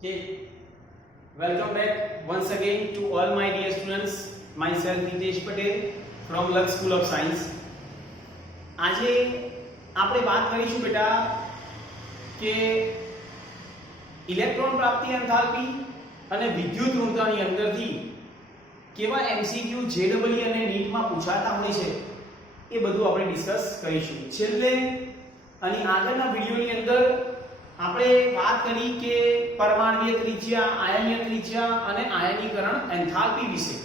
Okay, welcome back once again to all my dear students. Myself Hitesh Patel from Lux School of Science. આજે આપણે વાત કરીશું બેટા કે ઇલેક્ટ્રોન પ્રાપ્તિ એન્થાલ્પી અને વિદ્યુત ઋણતાની અંદરથી કેવા એમસીક્યુ જેડબલઈ અને નીટમાં પૂછાતા હોય છે એ બધું આપણે ડિસ્કસ કરીશું. છેલ્લે અને આગળના વિડિયોની અંદર આપણે વાત કરી કે પરમાણ્વીય ત્રિજ્યા, આયનીય ત્રિજ્યા અને આયનીકરણ એન્થાલ્પી વિશે.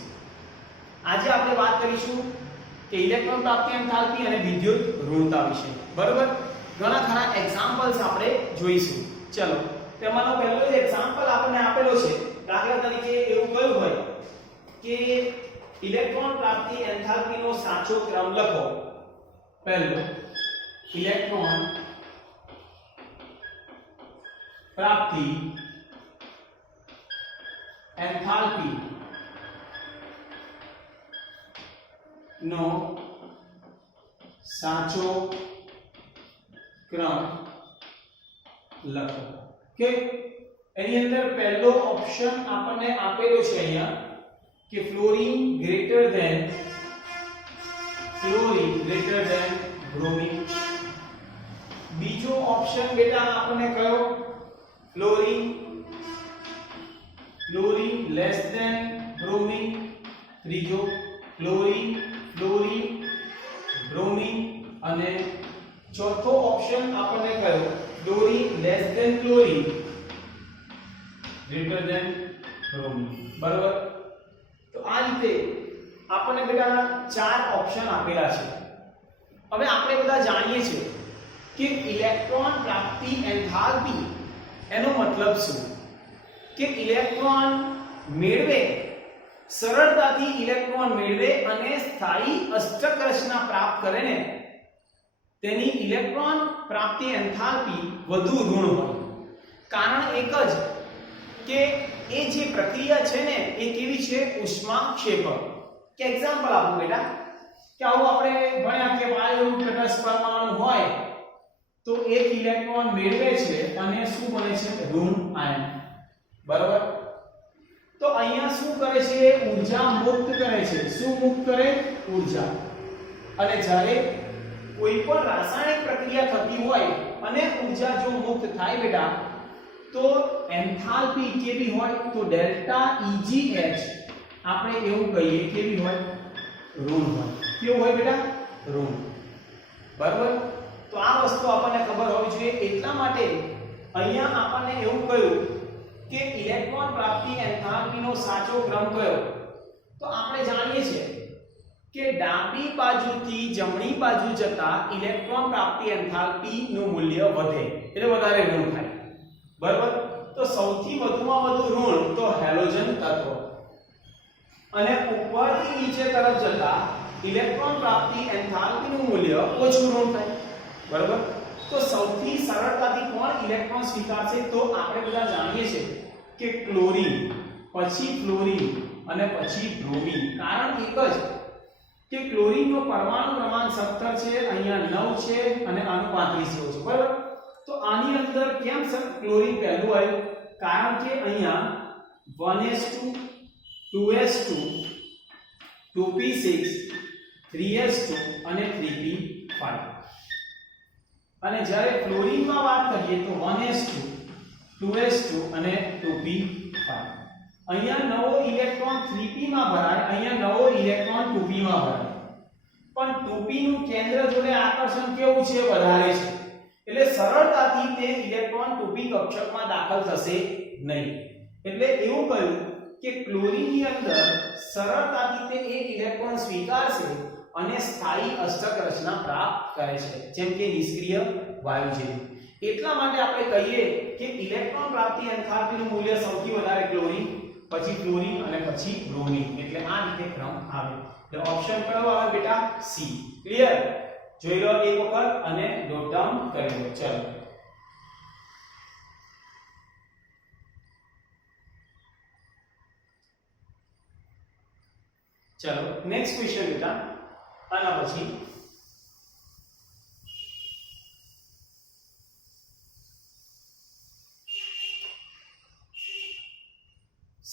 આજે આપણે વાત કરીશું કે ઇલેક્ટ્રોન પ્રાપ્તિ એન્થાલ્પી અને વિદ્યુત ઋણતા વિશે. બરોબર? ઘણા ખરા એક્ઝામ્પલ્સ આપણે જોઈશું. ચલો, તેમાંનો પહેલો જ એક્ઝામ્પલ આપણને આપેલો છે. દાખલા તરીકે એવું કહ્યું હોય કે ઇલેક્ટ્રોન પ્રાપ્તિ એન્થાલ્પીનો સાચો ક્રમ લખો. પહેલો, ઇલેક્ટ્રોન પ્રાપ્તિ એન્થાલ્પી નો સાચો ક્રમ લખો. કે એની અંદર પહેલો ઓપ્શન આપણને આપેલો છે અહીંયા કે ફ્લોરીન ગ્રેટર ધેન બ્રોમિન. બીજો ઓપ્શન બેટા આપણને કયો? Fluorine less than bromine. ત્રીજો ફ્લોરીન બ્રોમિન. અને ચોથો ઓપ્શન આપણને કયો? Fluorine less than chlorine greater than bromine. બરાબર? તો આ રીતે આપણને બેટા ચાર ઓપ્શન આપેલા છે. હવે આપણે બધા જાણીએ છીએ કે ઇલેક્ટ્રોન પ્રાપ્તિ એન્થાલ્પી એનો મતલબ શું? કે ઇલેક્ટ્રોન મેળવે, સરળતાથી ઇલેક્ટ્રોન મેળવે અને સ્થાયી અષ્ટક રચના પ્રાપ્ત કરે ને તેની ઇલેક્ટ્રોન પ્રાપ્તિ એન્થાલ્પી વધુ ઋણ હોય. કારણ એક જ કે એ જે પ્રક્રિયા છે ને એ કેવી છે? ઉષ્માક્ષેપક. કે એક્ઝામ્પલ આપું બેટા કે આવું આપણે ભણ્યા કે વાયુ તટસ્થ પરમાણુ હોય તો એક ઇલેક્ટ્રોન મેળવે છે અને શું બને છે? ઋણ આયન. બરાબર? તો અહીંયા શું કરે છે? ઊર્જા મુક્ત કરે છે. શું મુક્ત કરે? ઊર્જા. અને જ્યારે કોઈ પણ રાસાયણિક પ્રક્રિયા થતી હોય અને ઊર્જા જો મુક્ત થાય બેટા તો એન્થાલ્પી કેવી હોય? તો ડેલ્ટા EgH આપણે એવું કહીએ કેવી હોય? ઋણ હોય. કેવું હોય બેટા? ઋણ. બરાબર? તો આ વસ્તુ આપણને ખબર હોવી જોઈએ. એટલા માટે અહીંયા આપણને એવું કહ્યું કે ઇલેક્ટ્રોન પ્રાપ્તિ એન્થાલ્પીનો સાચો ક્રમ કયો? તો આપણે જાણીએ છીએ કે ડાબી બાજુથી જમણી બાજુ જતા ઇલેક્ટ્રોન પ્રાપ્તિ એન્થાલ્પી નું મૂલ્ય વધે એટલે વધારે ઋણ થાય. બરાબર? તો સૌથી વધુમાં વધુ ઋણ તો હેલોજન તત્વ અને ઉપરથી નીચે તરફ જતા ઇલેક્ટ્રોન પ્રાપ્તિ એન્થાલ્પી નું મૂલ્ય ઓછું ઋણ થાય. બરાબર? તો સૌથી સરળતાથી કોણ ઇલેક્ટ્રોન સ્વીકારશે? તો આપણે બધા જાણીએ છીએ કે ક્લોરીન, પછી ફ્લોરીન અને પછી બ્રોમિન. કારણ એક જ કે ક્લોરીનનો પરમાણુ ક્રમાંક 17 છે, અહીંયા 9 છે અને આનું 35 છે. બરાબર? તો આની અંદર કેમ ક્લોરીન પહેલું આવ્યું? કારણ કે અહીંયા 1s2 2s2 2p6 3s2 અને 3p5. અને જ્યારે ફ્લોરીનમાં વાત કરીએ તો 1s2 2s2 અને 2p5. અહીંયા નવો ઇલેક્ટ્રોન 3p માં ભરાય, અહીંયા નવો ઇલેક્ટ્રોન 2p માં ભરાય. પણ 2p નું કેન્દ્ર જોડે આકર્ષણ કેવું છે? વધારે છે. એટલે સરળતાથી તે ઇલેક્ટ્રોન 2p કક્ષકમાં દાખલ થશે નહીં. એટલે એવું કહ્યું કે ક્લોરીનની અંદર સરળતાથી તે એક ઇલેક્ટ્રોન સ્વીકારશે અને સ્થાયી અષ્ટક રચના પ્રાપ્ત કરે છે, જેમ કે નિષ્ક્રિય વાયુ જેવી. એટલા માટે આપણે કહીએ કે ઇલેક્ટ્રોન પ્રાપ્તિ એન્થાલ્પીનું મૂલ્ય સૌથી વધારે ક્લોરીન, પછી ફ્લોરીન અને પછી બ્રોમિન. એટલે આ રીતે ક્રમ આવે. તો ઓપ્શન કયો આવે બેટા? સી. ક્લિયર? જોઈ લો એક વખત અને નોટ ડાઉન કરી લો. ચલો નેક્સ્ટ ક્વેશ્ચન બેટા. આના પછી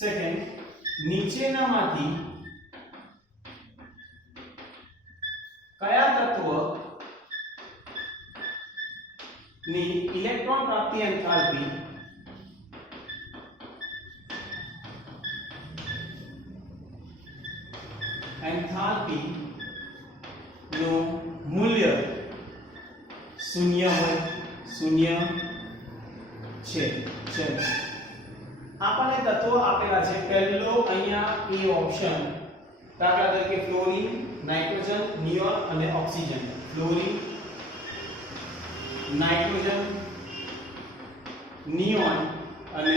સેકન્ડ, નીચેનામાંથી કયા તત્વની ઇલેક્ટ્રોન પ્રાપ્તિ એન્થાલ્પી નું મૂલ્ય શૂન્ય છે. ચલો આપણને તત્વો આપેલા છે. પહેલો અહીંયા એ ઓપ્શન, દાખલા તરીકે ફ્લોરિન, નાઇટ્રોજન, નિયોન અને ઓક્સિજન. ફ્લોરિન, નાઇટ્રોજન, નિયોન અને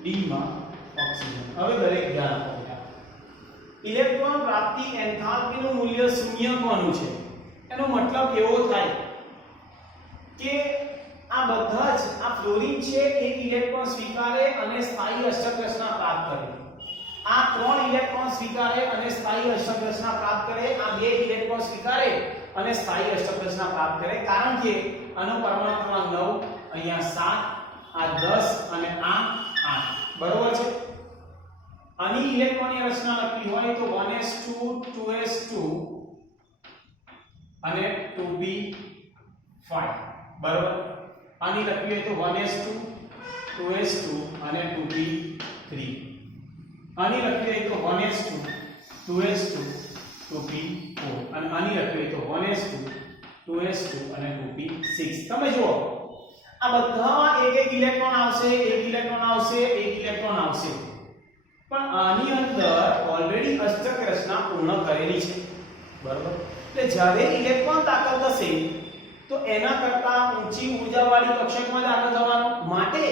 ડી માં ઓક્સિજન. હવે દરેક ધ્યાન આપો. ઇલેક્ટ્રોન પ્રાપ્તિ એન્થાલ્પીનું મૂલ્ય શૂન્ય કોનું છે? એનો મતલબ એવો થાય કે આ બધા જ આ ફ્લોરિન છે એક ઇલેક્ટ્રોન સ્વીકારે અને સ્થાયી અષ્ટક રચના પ્રાપ્ત કરે. આ 3 ઇલેક્ટ્રોન સ્વીકારે અને સ્થાયી અષ્ટક રચના પ્રાપ્ત કરે. આ 2 ઇલેક્ટ્રોન સ્વીકારે અને સ્થાયી અષ્ટક રચના પ્રાપ્ત કરે. કારણ કે આનો પરમાણુ ક્રમાંક 9, અહીંયા 7, આ 10 અને આ 8. બરોબર છે. આની ઇલેક્ટ્રોનની રચના લખી હોય તો 1s2 2s2 અને 2p5. બરોબર. આની લખી હોય તો 1s2 2s2 અને 2p3. આની લખી હોય તો 1s2 2s2 2p4 અને આની લખી હોય તો 1s2 2s2 અને 2p6. તમે જુઓ આ બધામાં એક ઇલેક્ટ્રોન આવશે, એક ઇલેક્ટ્રોન આવશે, એક ઇલેક્ટ્રોન આવશે. પણ આની અંદર ઓલરેડી અષ્ટક રચના પૂર્ણ કરેલી છે. બરોબર. એટલે જ્યારે ઇલેક્ટ્રોન દાખલ થશે તો એના કરતા ઊંચી ઉર્જાવાળી કક્ષકમાં દાખલ થવાનો. માટે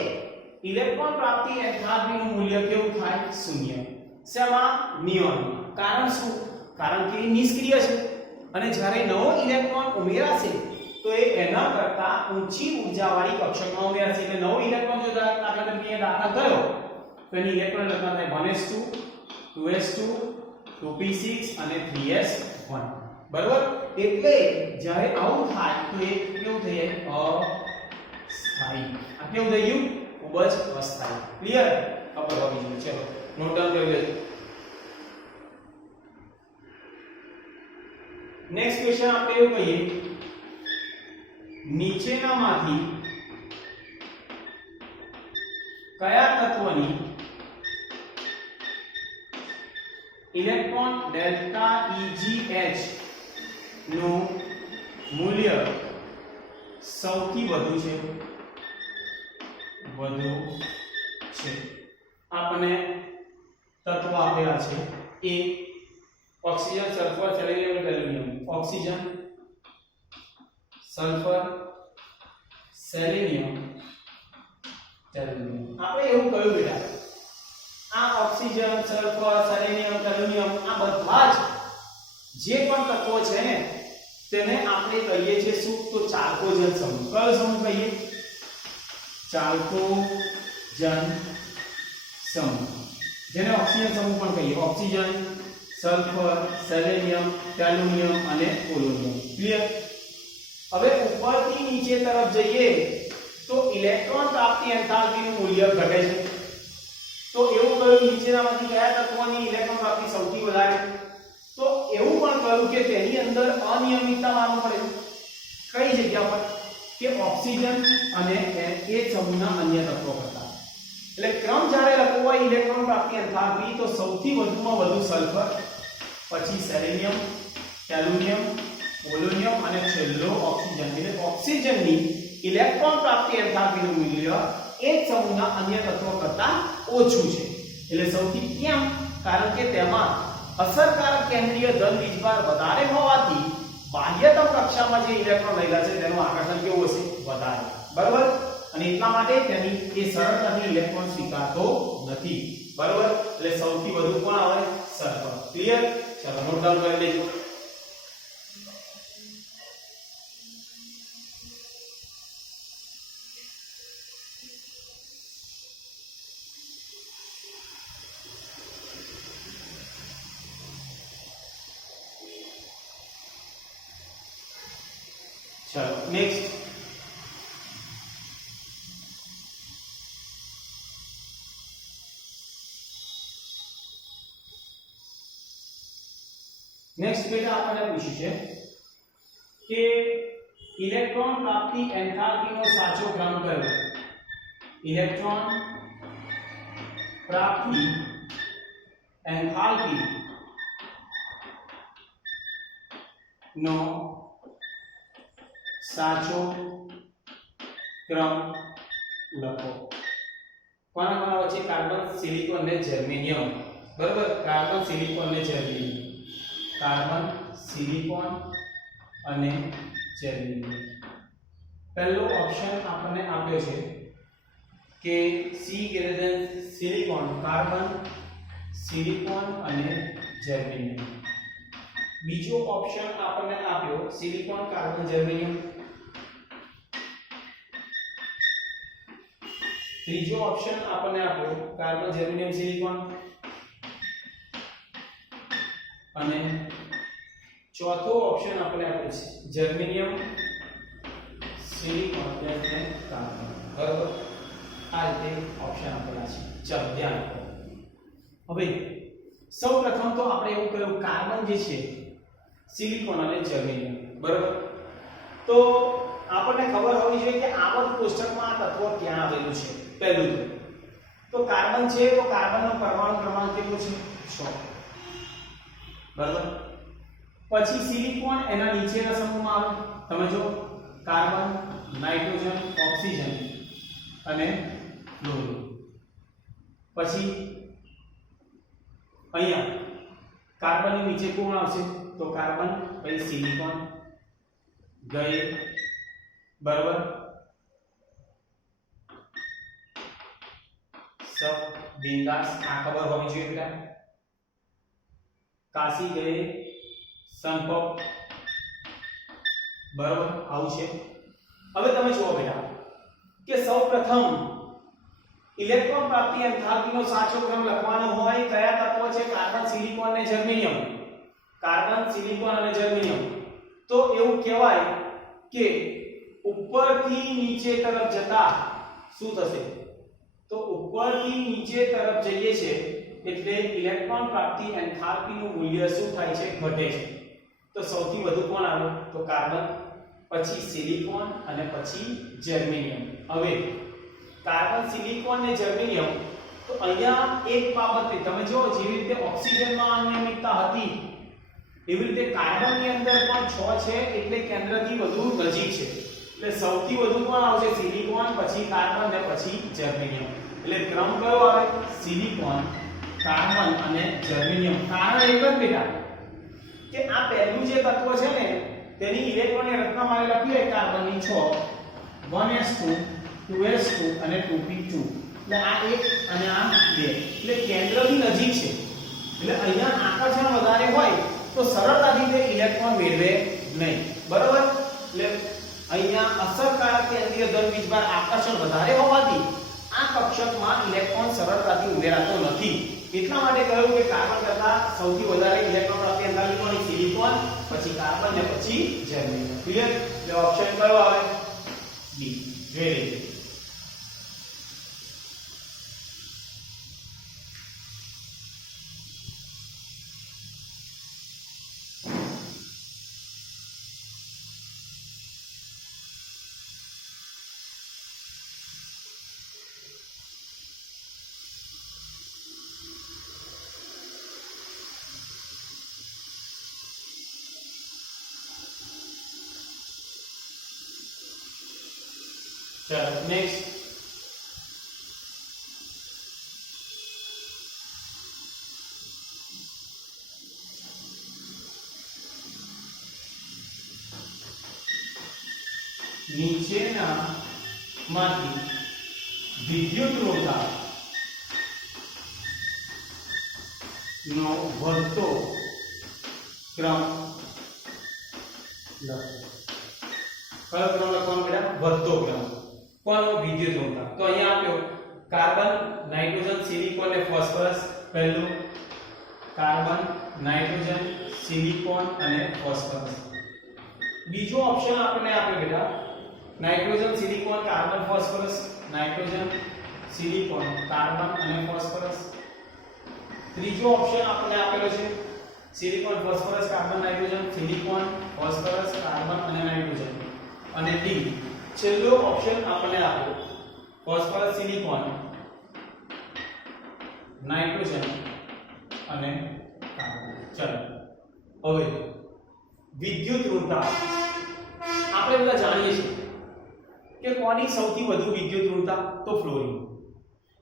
ઇલેક્ટ્રોન પ્રાપ્તિ એન્થાલ્પીનું મૂલ્ય કેવું થાય? શૂન્ય. શેમાં? નિયોનમાં. કારણ શું? કારણ કે એ નિષ્ક્રિય છે અને જ્યારે નવો ઇલેક્ટ્રોન ઉમેરાશે તો એ એના કરતા ઊંચી ઉર્જાવાળી કક્ષકમાં ઉમેરાશે. એટલે નવો ઇલેક્ટ્રોન જો દાખલા તરીકે દાખલ થયો તો એની ઇલેક્ટ્રોન રચના થાય 1s2 2s2 2p6 અને 3s1. બરોબર. એટલે જ્યારે આવું થાય તો એ કેવું થઈ જાય? અસ્થાયી. આ કેવું થઈ ગયું? ખૂબ જ અસ્થાયી. ક્લિયર? ખબર હોવી જોઈએ. ચલો નોટ ડાઉન કરી લેજો. નેક્સ્ટ ક્વેશ્ચન આપણે એવું કહીએ, નીચેનામાંથી કયા તત્વની ઇલેક્ટ્રોન ડેલ્ટા EgH નું મૂલ્ય સૌથી વધુ છે? આપણને તત્વો આપેલા છે. A oxygen, sulphur, selenium, aluminium. Oxygen, sulphur, selenium, aluminium. આપણે એવું કહ્યું બેટા, આ ઓક્સિજન, સલ્ફર, સેલેનિયમ, એલ્યુમિનિયમ આ બધા જ જે પણ તત્વો છે ને તેને આપણે કહીએ છીએ શું? તો ચાલ્કોજન સમૂહ. કયો સમૂહ કહીએ? ચાલ્કોજન સમૂહ. જેને ઓક્સિજન સમૂહ પણ કહીએ. ઓક્સિજન, સલ્ફર, સેલેનિયમ, એલ્યુમિનિયમ અને પોલોનિયમ. ક્લિયર? હવે ઉપરથી નીચે તરફ જઈએ તો ઇલેક્ટ્રોન પ્રાપ્તિ એન્થાલ્પીનું મૂલ્ય ઘટે છે. તો એવું કહ્યું નીચેનામાંથી કયા તત્વની ઇલેક્ટ્રોન પ્રાપ્તિ સૌથી વધારે? તો એવું પણ કહ્યું કે તેની અંદર અનિયમિતતા માલૂમ પડે. કઈ જગ્યા પર? કે ઓક્સિજન અને એ સમૂહના અન્ય તત્વો કરતા. એટલે ક્રમ જ્યારે લખવો હોય ઇલેક્ટ્રોન પ્રાપ્તિ એન્થાલ્પી તો સૌથી વધુમાં વધુ સલ્ફર, પછી સેલેનિયમ, એલ્યુમિનિયમ, પોલોનિયમ અને છેલ્લો ઓક્સિજન. એટલે ઓક્સિજનની ઇલેક્ટ્રોન પ્રાપ્તિ એન્થાલ્પીનું મૂલ્ય એ સમૂહના અન્ય તત્વો કરતા ઓછું છે. એટલે સૌથી કેમ? કારણ કે તેમાં અસરકારક કેન્દ્રીય ધન વીજભાર વધારે હોવાથી બાહ્યતમ કક્ષામાં જે ઇલેક્ટ્રોન રહેલા છે તેનું આકર્ષણ કેવું હશે? વધારે. બરાબર. અને એટલા માટે તેની એ સરળતાથી ઇલેક્ટ્રોન સ્વીકારતો નથી. બરાબર. એટલે સૌથી વધુ કોણ આવે? સલ્ફર. ક્લિયર? ચલો નોટ ડાઉન કરી લેજો. चलो नेक्स्ट નેક્સ્ટ બેટા આપણને પૂછ્યું છે કે ઇલેક્ટ્રોન પ્રાપ્તિ એન્થાલ્પીનો સાચો ક્રમ કયો? ઇલેક્ટ્રોન પ્રાપ્તિ એન્થાલ્પી નો સાચો ક્રમ લખો. કોના કોના વચ્ચે? કાર્બન, સિલિકોન અને જર્મેનિયમ. બરાબર, કાર્બન, સિલિકોન અને જર્મેનિયમ. કાર્બન, સિલિકોન અને જર્મેનિયમ. પહેલો ઓપ્શન આપણને આપ્યો છે કે C > સિલિકોન, કાર્બન, સિલિકોન અને જર્મેનિયમ. બીજો ઓપ્શન આપણને આપ્યો સિલિકોન, કાર્બન, જર્મેનિયમ. ત્રીજો ઓપ્શન આપણને આપ્યો કાર્બન, જર્મેનિયમ, સિલિકોન. અને ચોથો ઓપ્શન આપણને આપ્યો છે જર્મેનિયમ, સિલિકોન અને કાર્બન. બરાબર, આ રીતે ઓપ્શન આપેલા છે. ચાલો ધ્યાન આપો. હવે સૌપ્રથમ તો આપણે એવું કહ્યું કાર્બન જે છે, સિલિકોન અને જર્મેનિયમ. બરાબર, તો આપણને ખબર હોવી જોઈએ કે આવર્ત કોષ્ટકમાં આ તત્વ ક્યાં આવેલું છે. પહેલું તો કાર્બન છે, તો કાર્બનનો પરમાણુ ક્રમાંક કેટલો છે? 6. બરાબર, પછી સિલિકોન એના નીચેના સમૂહમાં આવે. તમે જો કાર્બન, નાઇટ્રોજન, ઓક્સિજન અને ફ્લોરિન. પછી અહીંયા કાર્બનની નીચે કોણ આવશે? તો કાર્બન, પછી સિલિકોન ગયે. બરાબર, સબ બિંદાસ, આ ખબર હોવી જોઈએ બેટા. કાશી ગયે, સંપર્ક. બરાબર, આવું છે. હવે તમે જુઓ બેટા કે સૌપ્રથમ ઇલેક્ટ્રોન પ્રાપ્તિ એન્થાલ્પીનો સાચો ક્રમ લખવાનો હોય, કયા તત્વો છે? કાર્બન, સિલિકોન અને જર્મેનિયમ. કાર્બન, સિલિકોન અને જર્મેનિયમ. તો એવું કહેવાય કે ઉપરથી નીચે તરફ જતા શું થશે? તો ઉપરથી નીચે તરફ જઈએ છે એટલે ઇલેક્ટ્રોન પ્રાપ્તિ એન્થાલ્પીનું મૂલ્ય શું થાય છે? ઘટે છે. તો સૌથી વધુ કોણ આવે? તો કાર્બન, પછી સિલિકોન અને પછી જર્મેનિયમ. હવે કાર્બન, સિલિકોન અને જર્મેનિયમ, તો અહીંયા એક બાબતે તમે જો જેવી રીતે ઓક્સિજનમાં અનિયમિતતા હતી એવી રીતે કાર્બનની અંદર પણ 6 છે એટલે કેન્દ્રથી વધુ નજીક છે. એટલે સૌથી વધુ કોણ આવશે? સિલિકોન, પછી કાર્બન અને પછી જર્મેનિયમ. એટલે ક્રમ કયો આવે? સિલિકોન, કાર્બન અને જર્મેનિયમ. કારણ એક જ બેટા કે આ પહેલું જે તત્વ છે ને તેની ઇલેક્ટ્રોનની રચના મારે લખી હોય કાર્બનની 6, 1s2, 2s2 અને 2p2. એટલે આ 1 અને આ 2. એટલે કેન્દ્રથી નજીક છે. એટલે અહીંયા આકર્ષણ વધારે હોય તો સરળતાથી તે ઇલેક્ટ્રોન મેળવે નહીં. બરાબર, એટલે અહીંયા અસરકારક કેન્દ્રીય ધન વીજભાર આકર્ષણ વધારે હોવાથી આ કક્ષકમાં ઇલેક્ટ્રોન સરળતાથી ઉમેરાતો નથી. એટલા માટે કહ્યું કે કાર્બન કરતા સૌથી વધારે ઇલેક્ટ્રોન પ્રાપ્તિ એન્થાલ્પી કોની? સિલિકોન, પછી કાર્બન અને પછી જર્મેનિયમ. ક્લિયર? એટલે ઓપ્શન કયો આવે? બી. જોઈ લઈએ. ચલો નેક્સ્ટ. નીચેના માંથી વિદ્યુત રોધક નો વધતો ક્રમ લખો. કયો ક્રમ લખવાનો બેટા? વધતો ક્રમ. કોનો? વિદ્યુત રોધક. તો અહીંયા આપ્યો કાર્બન, નાઇટ્રોજન, સિલિકોન અને ફોસ્ફરસ. પહેલું કાર્બન, નાઇટ્રોજન, સિલિકોન અને ફોસ્ફરસ. બીજો ઓપ્શન આપણને આપ્યો બેટા nitrogen, silicon, carbon, phosphorus. Nitrogen, silicon, carbon અને ફોસ્ફરસ. ત્રીજો ઓપ્શન આપણને આપેલો છે silicon, phosphorus, carbon, nitrogen, silicon, phosphorus, carbon અને નાઇટ્રોજન. અને ડી છેલ્લો ઓપ્શન આપણને આપ્યો ફોસ્ફરસ, સિલિકોન, નાઇટ્રોજન અને કાર્બન. ચલો હવે વિદ્યુત ઋણતા આપણે બધા જાણીએ છીએ કે કોની સૌથી વધુ વિદ્યુત ઋણતા? તો ફ્લોરિન.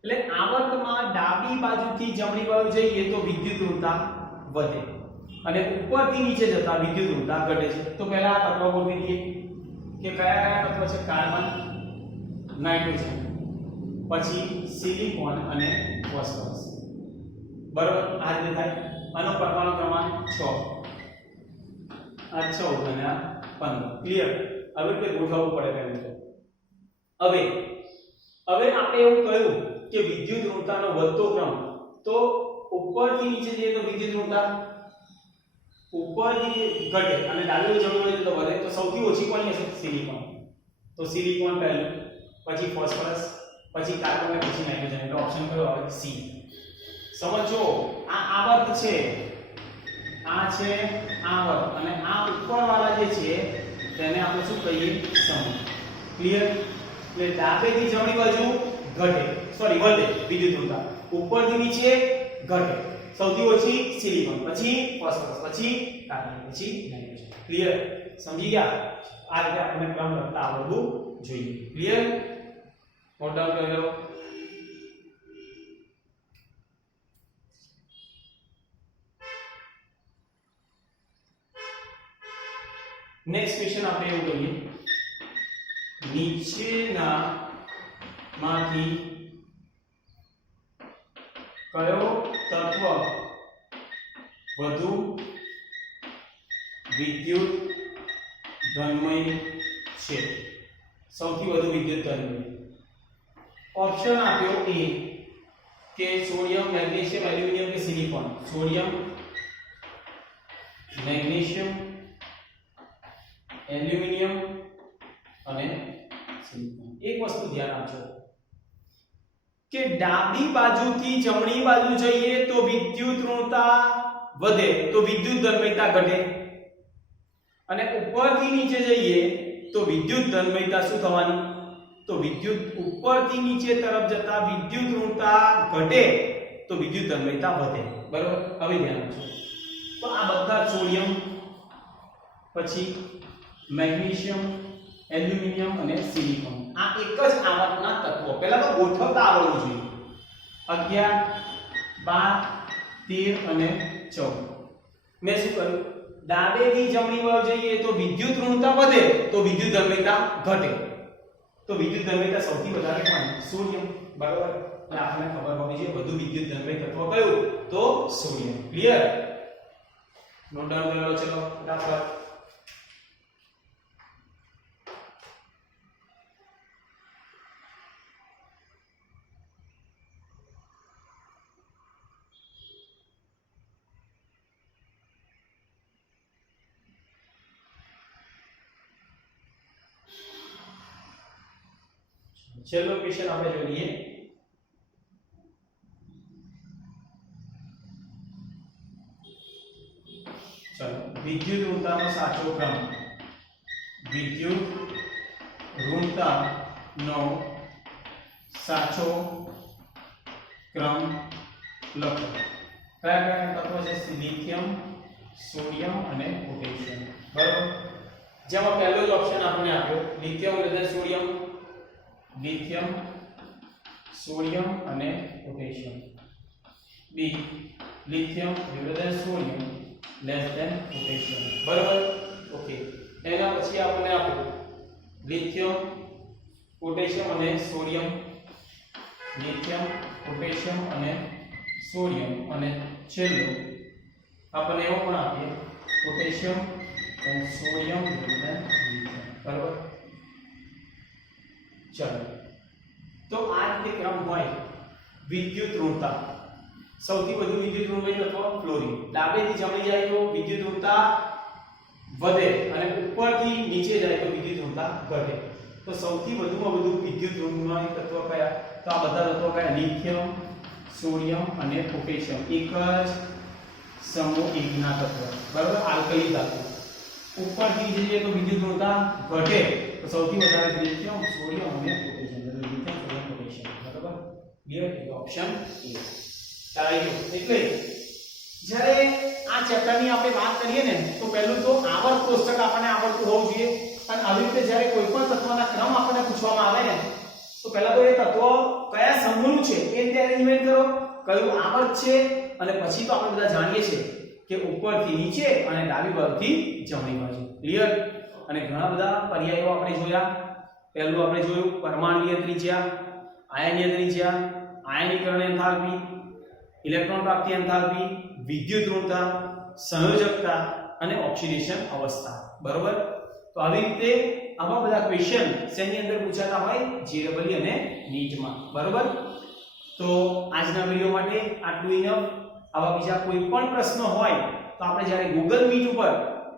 એટલે આવર્તમાં ડાબી બાજુથી જમણી બાજુ જઈએ તો વિદ્યુત ઋણતા વધે અને ઉપરથી નીચે જતા વિદ્યુત ઋણતા ઘટે છે. તો પહેલા આ તત્વો ગોઠવી દઈએ કે કયા કયા તત્વો છે? કાર્બન, નાઇટ્રોજન, પછી સિલિકોન અને ફોસ્ફરસ. બરાબર, આ રીતે થાય. આનો પરમાણુ ક્રમાંક 6, આ 14 અને આ 15. ક્લિયર? હવે તે ગોઠવવું પડે પહેલું તો. હવે આપણે એવું કહ્યું કે વિદ્યુત ઋણતાનો વધતો ક્રમ, તો ઉપરથી નીચે જઈએ તો વિદ્યુત ઋણતા ઉપરથી ઘટે અને ડાબી જમણી બાજુ તો વધે. તો સૌથી ઓછી કોની હશે? સિલિકોન. તો સિલિકોન પહેલું, પછી ફોસ્ફરસ, પછી કાર્બન અને પછી નાઇટ્રોજન. એટલે ઓપ્શન કયો આવે? સી. સમજો આ આવર્ત છે, આ છે આવર્ત અને આ ઉપરવાળા જે છે તેને આપણે શું કહીએ? સમૂહ. ક્લિયર? એટલે ડાબેથી જમણી બાજુ ઘટે, સોરી વધે વિદ્યુત ઋણતા, ઉપરથી નીચે ઘટે. સૌથી ઓછી સિલિકોન, પછી ફોસ્ફરસ, પછી કાર્બન, પછી નાઇટ્રોજન. ક્લિયર? સમજી ગયા? આ રીતે આપણે ક્રમ લખતા આવડવું જોઈએ. ક્લિયર? નોટ ડાઉન કરી લો. નેક્સ્ટ ક્વેશ્ચન આપણે એવું કહીએ, નીચેના માંથી કયો તત્વ વધુ વિદ્યુત ધન્મય છે? સૌથી વધુ વિદ્યુત ધન્મય. ઓપ્શન આપ્યો એ કે સોડિયમ, મેગ્નેશિયમ, એલ્યુમિનિયમ કે સિલિકોન. સોડિયમ, મેગ્નેશિયમ, એલ્યુમિનિયમ અને સિલિકોન. એક વસ્તુ ધ્યાન આપજો કે ડાબી બાજુથી જમણી બાજુ જઈએ તો વિદ્યુત ઋણતા વધે, તો વિદ્યુત ધન્મયતા ઘટે, અને ઉપરથી નીચે જઈએ તો વિદ્યુત ધન્મયતા શું થવાની? તો વિદ્યુત ઉપરથી નીચે તરફ જતા વિદ્યુત ઋણતા ઘટે તો વિદ્યુત ધન્મયતા વધે. બરાબર? હવે ધ્યાન આપજો. તો આ બધા સોડિયમ, પછી મેગ્નેશિયમ, એલ્યુમિનિયમ અને સિલિકોન, આ એક જ આવર્તના તત્વો. પહેલા તો ગોઠવતા આવડવું જોઈએ. 11, 12, 13 અને 14. મેં શું કર્યું? ડાબેથી જમણી બાજુ જઈએ તો વિદ્યુત ઋણતા વધે તો વિદ્યુત ધન્મયતા ઘટે. તો વિદ્યુત ધન્મયતા સૌથી વધારે કોણ? સોડિયમ. બરાબર? એટલે આપણને ખબર હોવી જોઈએ વધુ વિદ્યુત ધન્મય તત્વ કયું? તો સોડિયમ. ક્લિયર? નોટ ડાઉન કરી લો. ચલો ફટાફટ. છેલ્લો ક્વેશ્ચન આપણે જોઈએ. ચલો, વિદ્યુત ઋણતાનો સાચો ક્રમ. વિદ્યુત ઋણતાનો સાચો ક્રમ લખો. કયા કયા તત્વો છે? લિથિયમ, સોડિયમ અને પોટેશિયમ. બરાબર? જેમાં પહેલો જ ઓપ્શન આપણને આપ્યો લિથિયમ એટલે સોડિયમ, લિથિયમ, સોડિયમ અને potassium. B lithium sodium less than potassium. બરાબર? ઓકે. એના પછી આપણને આપ્યું લિથિયમ, પોટેશિયમ અને સોડિયમ, લિથિયમ, પોટેશિયમ અને સોડિયમ, અને છેલ્લું આપણને એવું પણ આપીએ પોટેશિયમ and સોડિયમ લિથિયમ. બરાબર? ચલો, તો આ રીતે ક્રમ હોય. વિદ્યુત ઋણતા સૌથી વધુ વિદ્યુત ઋણમય તત્વ ફ્લોરિન. ડાબેથી જમણી જાય તો વિદ્યુત ઋણતા વધે અને ઉપરથી નીચે જાય તો વિદ્યુત ઋણતા ઘટે. તો સૌથી વધુમાં વધુ વિદ્યુત ઋણમય તત્વ કયા? તો આ બધા તત્વો કયા? લિથિયમ, સોડિયમ અને પોટેશિયમ. એક જ સમૂહ 1 ના તત્વ, બરાબર, આલ્કલી ધાતુ. ઉપરથી જઈએ તો વિદ્યુત ઋણતા ઘટે તો સૌથી વધારે જોઈએ ક્યાં? સોડિયમ અને પોટેશિયમ. લિથિયમ, સોડિયમ, પોટેશિયમ, બરાબર. ક્લિયર? A option A. ચાલો એટલે જ્યારે આ ચેપ્ટરની આપણે વાત કરીએ ને તો પહેલું તો આવર્ત કોષ્ટક આપણને આવડતું હોવું જોઈએ. અને આવી રીતે જ્યારે કોઈ પણ તત્વના ક્રમ આપણને પૂછવામાં આવે ને તો પહેલા તો એ તત્વ કયા સમૂહનું છે એ રીતે અરેન્જમેન્ટ કરો, કયું આવર્ત છે, અને પછી તો આપણે બધા જાણીએ છીએ કે ઉપરથી નીચે અને ડાબી બાજુથી જમણી બાજુ. ક્લિયર? અને ઘણા બધા પર્યાયો આપણે જોયા. પહેલું આપણે જોયું પરમાણુય ત્રિજ્યા, આયનીય ત્રિજ્યા, આયનીકરણ એન્થાલ્પી, ઇલેક્ટ્રોન પ્રાપ્તિ એન્થાલ્પી, વિદ્યુત ઋણતા, સંયોજકતા અને ઓક્સિડેશન અવસ્થા. બરોબર? તો આવી રીતે આવા બધા ક્વેશ્ચન શેની અંદર પૂછાતા હોય? JEE અને નીટમાં. બરોબર? તો આજના વિડિયો માટે આટલું ઇનફ. આવા બીજા કોઈ પણ પ્રશ્ન હોય તો આપણે જ્યારે Google Meet ઉપર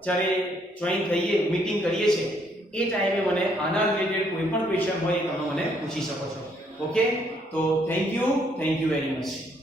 જ્યારે જોઈન થઈએ, મીટિંગ કરીએ છીએ એ ટાઈમે મને આના રિલેટેડ કોઈ પણ ક્વેશ્ચન હોય એ તમે મને પૂછી શકો છો. ઓકે? તો થેન્ક યુ વેરી મચ.